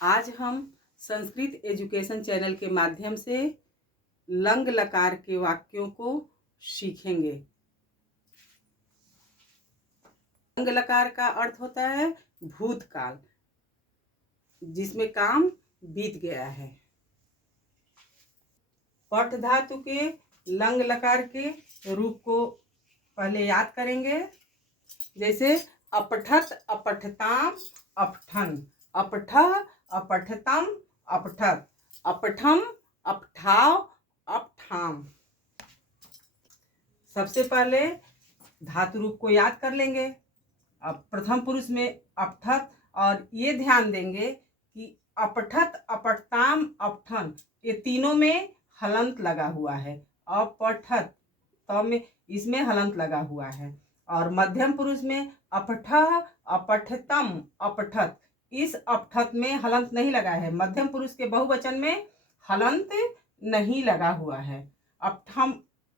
आज हम Sanskrit education channel के माध्यम से लंग लकार के वाक्यों को सीखेंगे। लंग लकार का अर्थ होता है भूतकाल, जिसमें काम बीत गया है। पठ धातु के लंग लकार के रूप को पहले याद करेंगे। जैसे अपठत, अपठताम, अपठन, अपठ, अपठतम, अपठत, अपठम, अपठाव, अपठाम। सबसे पहले धातु रूप को याद कर लेंगे। अब प्रथम पुरुष में अपठत, और ये ध्यान देंगे कि अपठत, अपठताम, अपठन, ये तीनों में हलंत लगा हुआ है। अपठत तो में इसमें हलंत लगा हुआ है। और मध्यम पुरुष में अपठ, अपठतम, अपठत, इस अपठत में हलंत नहीं लगा है। मध्यम पुरुष के बहुवचन में हलंत नहीं लगा हुआ है। अपठम,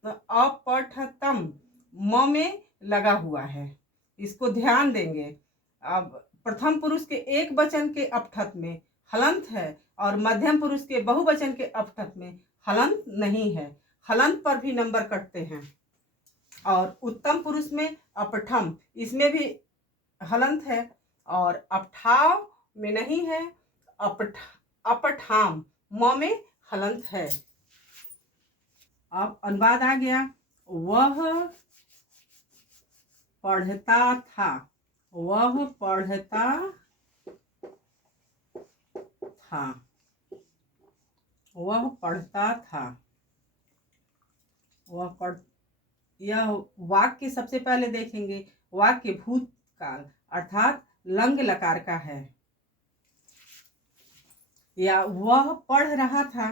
अपठतम म में लगा हुआ है, इसको ध्यान देंगे। अब प्रथम पुरुष के एक वचन के अपठत में हलंत है और मध्यम पुरुष के बहुवचन के अपठत में हलंत नहीं है। हलंत पर भी नंबर कटते हैं। और उत्तम पुरुष में अपठम, इसमें भी हलंत है और अपठाव में नहीं है। अपठाम म में हलंत है। अब अनुवाद आ गया। वह पढ़ता था, वह पढ़ता था, वह पढ़ता था, वह पढ़। यह वाक्य सबसे पहले देखेंगे। वाक्य भूतकाल अर्थात लंग लकार का है। या वह पढ़ रहा था,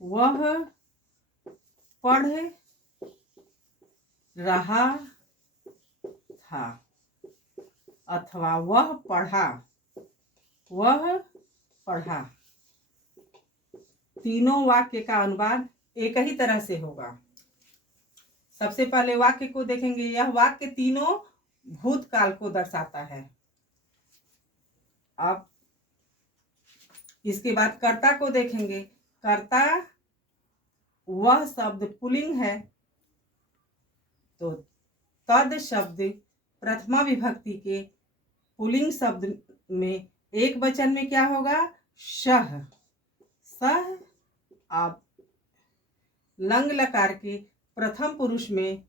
वह पढ़ रहा था, अथवा वह पढ़ा, वह पढ़ा। तीनों वाक्य का अनुवाद एक ही तरह से होगा। सबसे पहले वाक्य को देखेंगे। यह वाक्य तीनों भूतकाल को दर्शाता है। अब इसके बाद कर्ता को देखेंगे। कर्ता वह शब्द पुल्लिंग है, तो तद शब्द प्रथमा विभक्ति के पुल्लिंग शब्द में एक वचन में क्या होगा? सह, सह। अब लंग लकार के प्रथम पुरुष में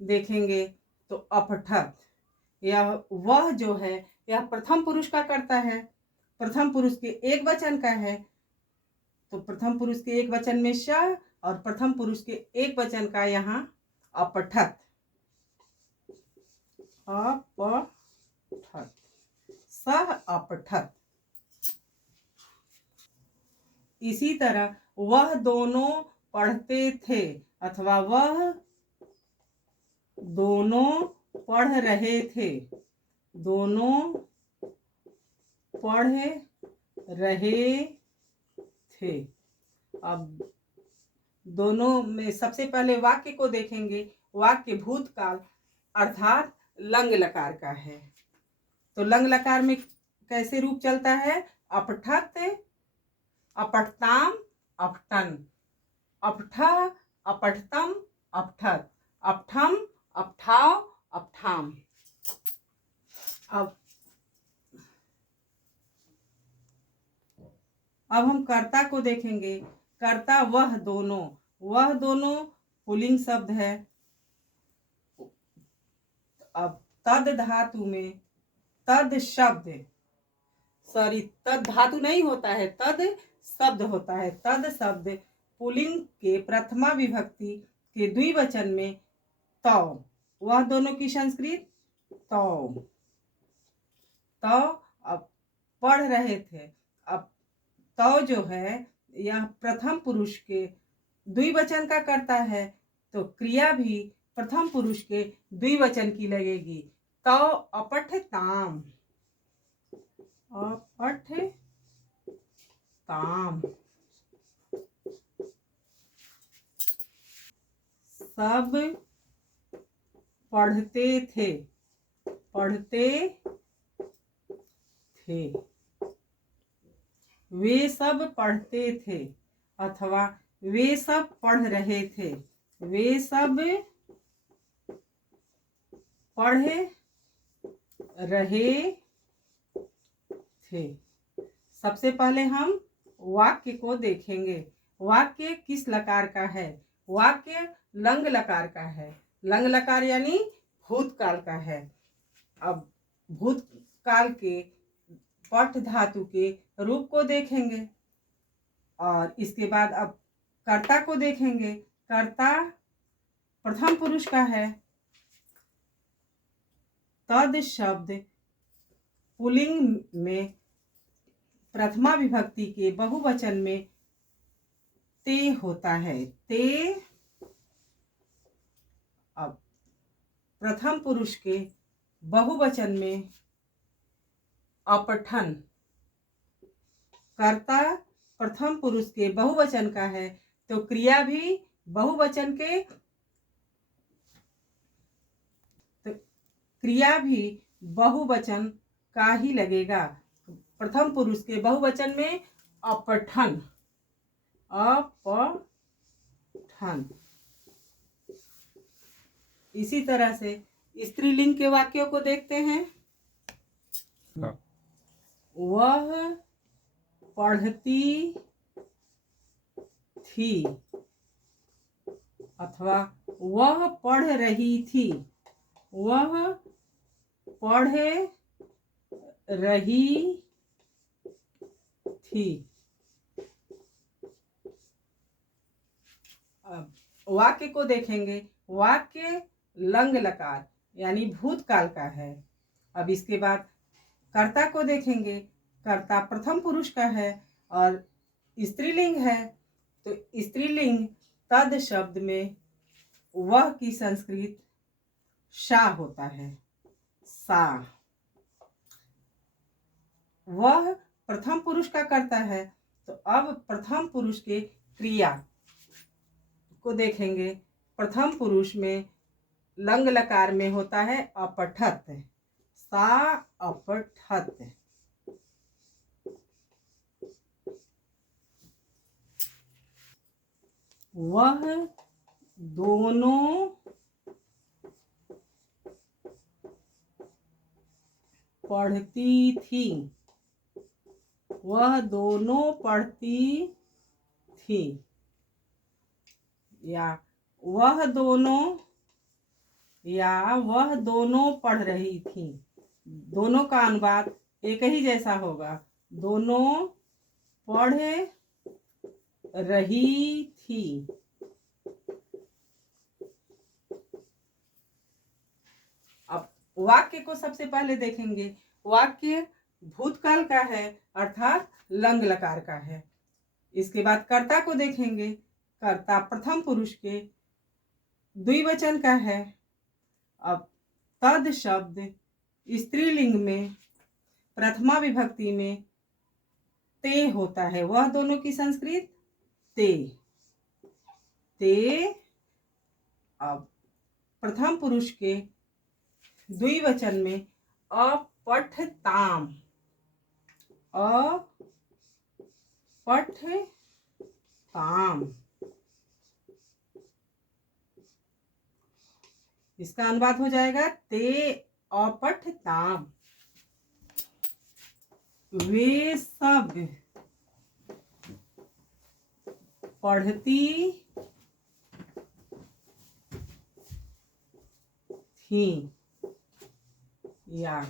देखेंगे तो अपठत। यह वह जो है यह प्रथम पुरुष का कर्ता है, प्रथम पुरुष के एक वचन का है। तो प्रथम पुरुष के एक वचन में श और प्रथम पुरुष के एक वचन का यहाँ अपठत, अपठत, सह अपठत। इसी तरह वह दोनों पढ़ते थे, अथवा वह दोनों पढ़ रहे थे, दोनों पढ़ रहे थे। अब दोनों में सबसे पहले वाक्य को देखेंगे। वाक्य भूतकाल अर्थात लंग लकार का है। तो लंग लकार में कैसे रूप चलता है? अपठत, अपठताम, अपठन, अपठ, अपठतम, अपठत, अपठम, अपठाव, अपठाम। अब हम कर्ता को देखेंगे। कर्ता वह दोनों, वह दोनों पुल्लिंग शब्द है। अब तद धातु में तद शब्द, सॉरी तद धातु नहीं होता है, तद शब्द होता है। तद शब्द पुल्लिंग के प्रथमा विभक्ति के द्विवचन में तौ, वह दोनों की संस्कृत तौ, तौ। अब पढ़ रहे थे। अब तौ जो है यह प्रथम पुरुष के द्विवचन का करता है, तो क्रिया भी प्रथम पुरुष के द्विवचन की लगेगी। तौ अपठताम, अपठताम। सब पढ़ते थे, पढ़ते थे। वे सब पढ़ते थे अथवा वे सब पढ़ रहे थे। वे सब पढ़ रहे थे। सबसे पहले हम वाक्य को देखेंगे। वाक्य किस लकार का है? वाक्य लंग लकार का है। लंग लकार यानी भूतकाल का है। अब भूतकाल के पठ धातु के रूप को देखेंगे और इसके बाद अब कर्ता को देखेंगे। कर्ता प्रथम पुरुष का है। तद शब्द पुल्लिंग में प्रथमा विभक्ति के बहुवचन में ते होता है। ते अब प्रथम पुरुष के बहुवचन में अपठन। कर्ता प्रथम पुरुष के बहुवचन का है तो क्रिया भी बहुवचन के बहुवचन का ही लगेगा। प्रथम पुरुष के बहुवचन में अपठन। अपठन। इसी तरह से स्त्रीलिंग के वाक्यों को देखते हैं। वह पढ़ती थी अथवा वह पढ़ रही थी। वह पढ़ रही थी। अब वाक्य को देखेंगे। वाक्य लंग लकार यानी भूतकाल का है। अब इसके बाद कर्ता को देखेंगे। कर्ता प्रथम पुरुष का है और स्त्रीलिंग है तो स्त्रीलिंग तद शब्द में वह की संस्कृत सा होता है। सा। वह प्रथम पुरुष का करता है तो अब प्रथम पुरुष के क्रिया को देखेंगे। प्रथम पुरुष में लंग लकार में होता है अपठत। सा अपठत। वह दोनों पढ़ती थी। वह दोनों पढ़ती थी। या वह दोनों पढ़ रही थी। दोनों का अनुवाद एक ही जैसा होगा। दोनों पढ़ रही थी। अब वाक्य को सबसे पहले देखेंगे। वाक्य भूतकाल का है अर्थात लंग लकार का है। इसके बाद कर्ता को देखेंगे। कर्ता प्रथम पुरुष के द्विवचन का है। अब तद शब्द स्त्रीलिंग में प्रथमा विभक्ति में ते होता है। वह दोनों की संस्कृत ते। ते। अब प्रथम पुरुष के द्विवचन में अपठताम। अपठताम। इसका अनुवाद हो जाएगा ते अपठताम। वे सब पढ़ती थी या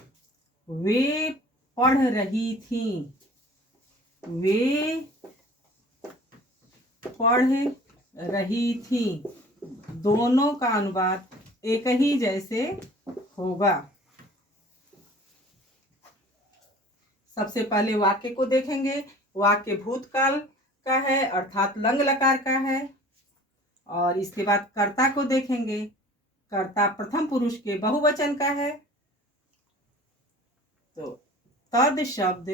वे पढ़ रही थी। वे पढ़ रही थी। दोनों का अनुवाद एक ही जैसे होगा। सबसे पहले वाक्य को देखेंगे। वाक्य भूतकाल का है अर्थात लंग लकार का है। और इसके बाद कर्ता को देखेंगे। कर्ता प्रथम पुरुष के बहुवचन का है तो तद शब्द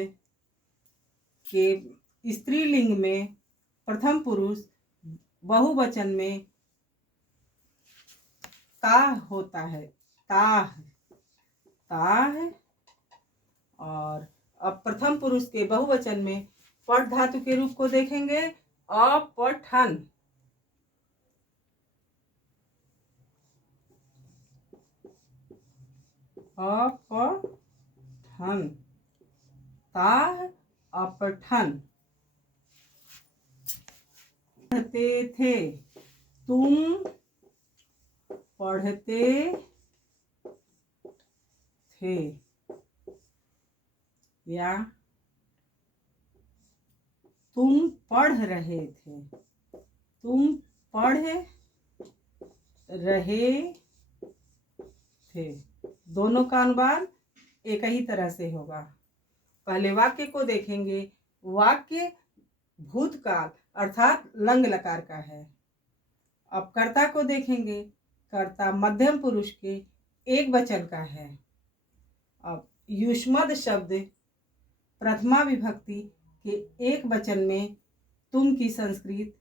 के स्त्रीलिंग में प्रथम पुरुष बहुवचन में ता होता है। ताह। ताह। और अब प्रथम पुरुष के बहुवचन में पठ धातु के रूप को देखेंगे अपठन। अपठन, ता अपठन। पढ़ते थे, तुम पढ़ते थे, या तुम पढ़ रहे थे, तुम पढ़ रहे थे। दोनों का अनुवाद एक ही तरह से होगा। पहले वाक्य को देखेंगे। वाक्य भूतकाल अर्थात लंग लकार का है। अब कर्ता को देखेंगे। कर्ता मध्यम पुरुष के एक वचन का है। अब युष्मद शब्द प्रथमा विभक्ति के एक वचन में तुम की संस्कृत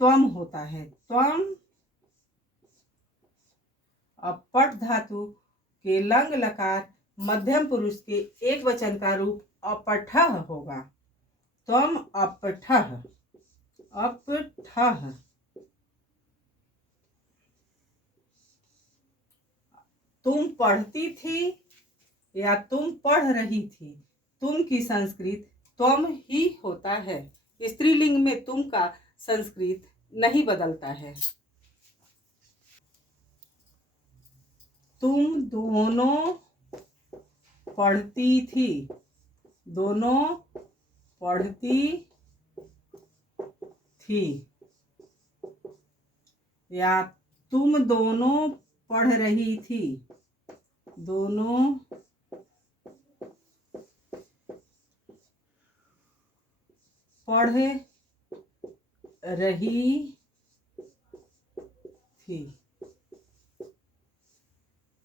त्वम होता है, त्वम। अब पठ धातु के लंग लकार मध्यम पुरुष के एक वचन का रूप अपठः होगा, त्वम अपठः, अपठः। तुम पढ़ती थी या तुम पढ़ रही थी, तुम की संस्कृत त्वम ही होता है। स्त्रीलिंग में तुम का संस्कृत नहीं बदलता है। तुम दोनों पढ़ती थी, दोनों पढ़ती थी, या तुम दोनों पढ़ रही थी, दोनों पढ़ रही थी।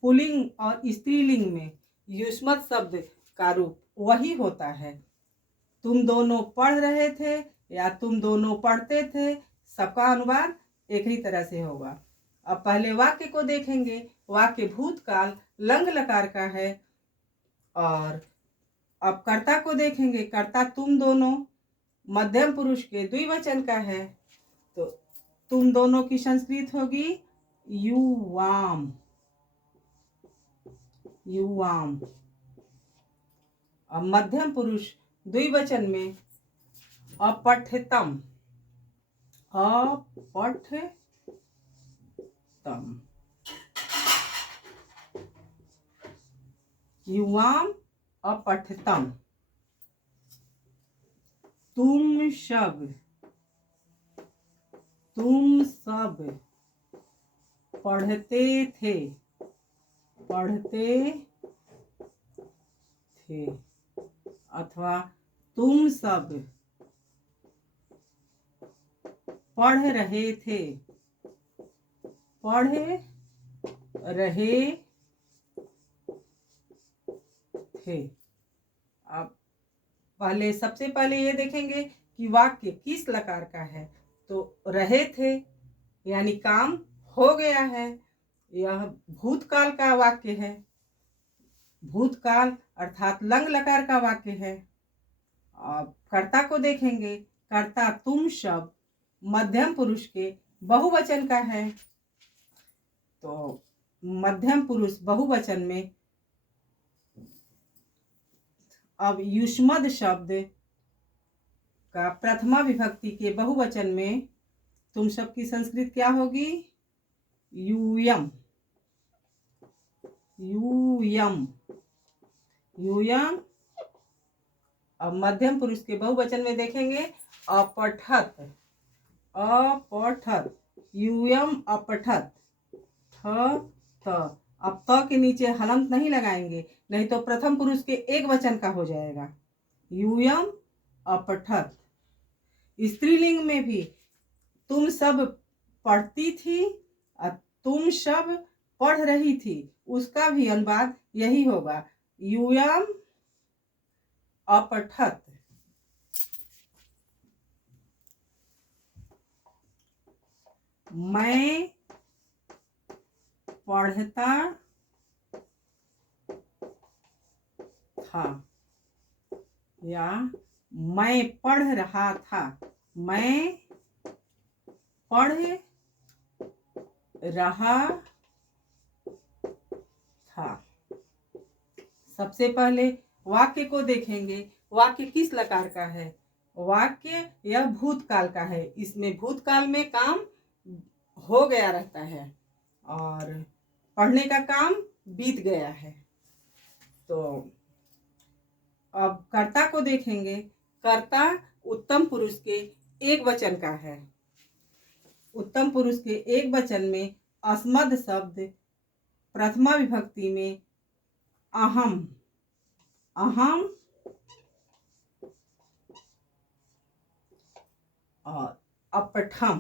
पुल्लिंग और स्त्रीलिंग में युष्मत शब्द का रूप वही होता है। तुम दोनों पढ़ रहे थे या तुम दोनों पढ़ते थे, सबका अनुवाद एक ही तरह से होगा। अब पहले वाक्य को देखेंगे। वाक्य भूतकाल लंग लकार का है। और अब कर्ता को देखेंगे। कर्ता तुम दोनों मध्यम पुरुष के द्विवचन का है, तो तुम दोनों की संस्कृत होगी युवाम, युवाम। अब मध्यम पुरुष द्विवचन में अपठ्यतम, अपठ्यतम, युवाम अपठ्यतम। तुम सब पढ़ते थे, पढ़ते थे, अथवा तुम सब पढ़ रहे थे, पढ़ रहे थे। अब सबसे पहले ये देखेंगे कि वाक्य किस लकार का है। तो रहे थे यानी काम हो गया है, यह भूतकाल का वाक्य है। भूतकाल अर्थात लंग लकार का वाक्य है। अब कर्ता को देखेंगे। कर्ता तुम शब्द मध्यम पुरुष के बहुवचन का है, तो मध्यम पुरुष बहुवचन में अब युष्मद शब्द का प्रथमा विभक्ति के बहुवचन में तुम शब्द की संस्कृत क्या होगी? यूयम, यूयम, यूयम। अब मध्यम पुरुष के बहुवचन में देखेंगे अपठत, अपठत, यूयम अपठत, थ। अब त के नीचे हलंत नहीं लगाएंगे, नहीं तो प्रथम पुरुष के एक वचन का हो जाएगा। यूयम अपठत। स्त्रीलिंग में भी तुम सब पढ़ती थी और तुम सब पढ़ रही थी, उसका भी अनुवाद यही होगा, यूयम अपठत। मैं पढ़ता था या मैं पढ़ रहा था, मैं पढ़ रहा था। सबसे पहले वाक्य को देखेंगे। वाक्य किस लकार का है? वाक्य यह भूतकाल का है। इसमें भूतकाल में काम हो गया रहता है और पढ़ने का काम बीत गया है। तो अब कर्ता को देखेंगे। कर्ता उत्तम पुरुष के एक वचन का है। उत्तम पुरुष के एक वचन में अस्मद शब्द प्रथमा विभक्ति में अहम, अहम और अपठम।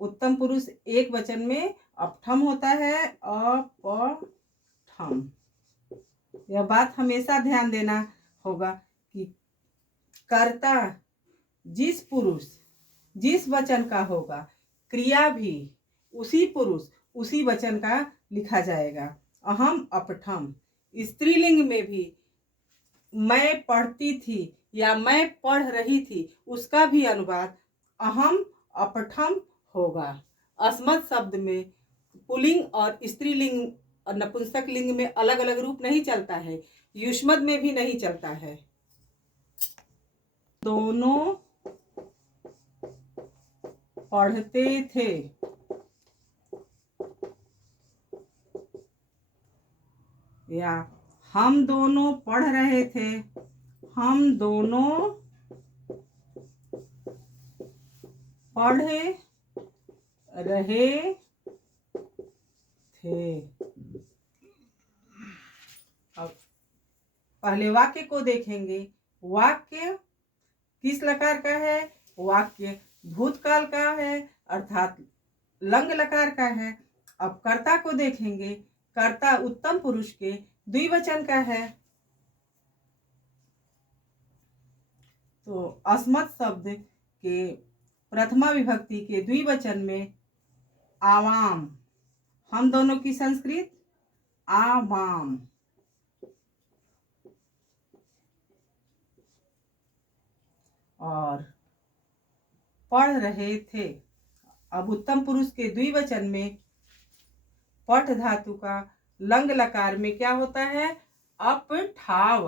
उत्तम पुरुष एक वचन में अपठम होता है, अपठम। यह बात हमेशा ध्यान देना होगा कि कर्ता जिस पुरुष जिस वचन का होगा, क्रिया भी उसी पुरुष उसी वचन का लिखा जाएगा। अहम अपठम। स्त्रीलिंग में भी मैं पढ़ती थी या मैं पढ़ रही थी, उसका भी अनुवाद अहम अपठम होगा। अस्मद शब्द में पुल्लिंग और स्त्रीलिंग और नपुंसक लिंग में अलग अलग रूप नहीं चलता है, युष्मद में भी नहीं चलता है। दोनों पढ़ते थे, या हम दोनों पढ़ रहे थे, हम दोनों पढ़ रहे थे। अब पहले वाक्य को देखेंगे। वाक्य किस लकार का है? वाक्य भूतकाल का है, अर्थात लंग लकार का है। अब कर्ता को देखेंगे। कर्ता उत्तम पुरुष के द्विवचन का है। तो अस्मत् शब्द के प्रथमा विभक्ति के द्विवचन में आवाम, हम दोनों की संस्कृत आवाम। और पढ़ रहे थे। अब उत्तम पुरुष के द्विवचन में पठ धातु का लंग लकार में क्या होता है? अपठाव,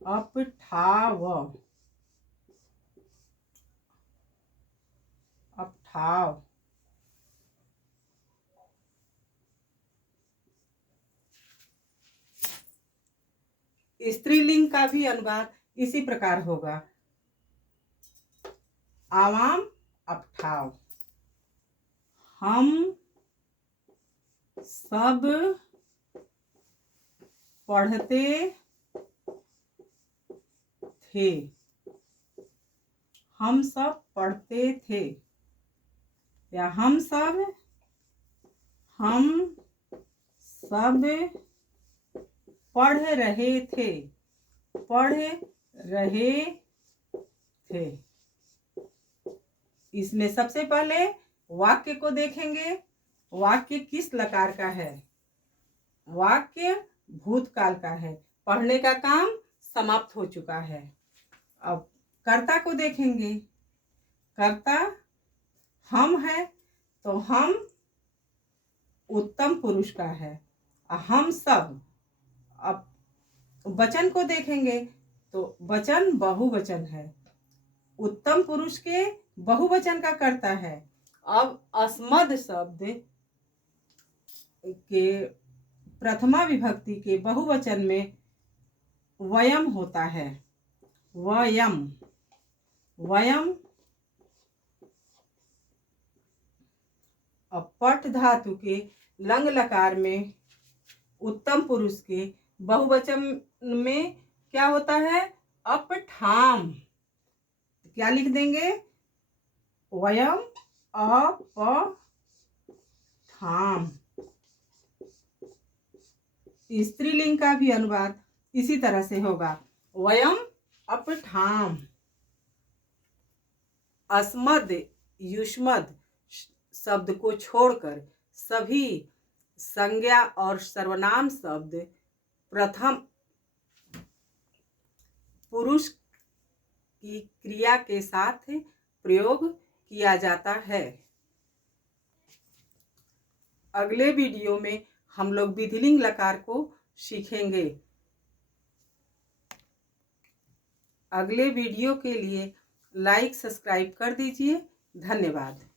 अपठाव, अपठाव। स्त्रीलिंग का भी अनुवाद इसी प्रकार होगा, आवाम अपठाव। हम सब पढ़ते थे, हम सब पढ़ते थे, या हम सब पढ़ रहे थे, पढ़ रहे थे। इसमें सबसे पहले वाक्य को देखेंगे। वाक्य किस लकार का है? वाक्य भूतकाल का है, पढ़ने का काम समाप्त हो चुका है। अब कर्ता को देखेंगे। कर्ता हम है, तो हम उत्तम पुरुष का है, हम सब। अब वचन को देखेंगे तो वचन बहुवचन है, उत्तम पुरुष के बहुवचन का कर्ता है। अब अस्मद शब्द के प्रथमा विभक्ति के बहुवचन में वयम होता है, वयम, वयम। अब पठ धातु के लंग लकार में उत्तम पुरुष के बहुवचन में क्या होता है? अपठाम। क्या लिख देंगे? वयम अपठाम। स्त्रीलिंग का भी अनुवाद इसी तरह से होगा, वयम अपठाम। अस्मद युष्मद शब्द को छोड़कर सभी संज्ञा और सर्वनाम शब्द प्रथम पुरुष की क्रिया के साथ प्रयोग किया जाता है। अगले वीडियो में हम लोग विधिलिंग लकार को सीखेंगे। अगले वीडियो के लिए लाइक सब्सक्राइब कर दीजिए। धन्यवाद।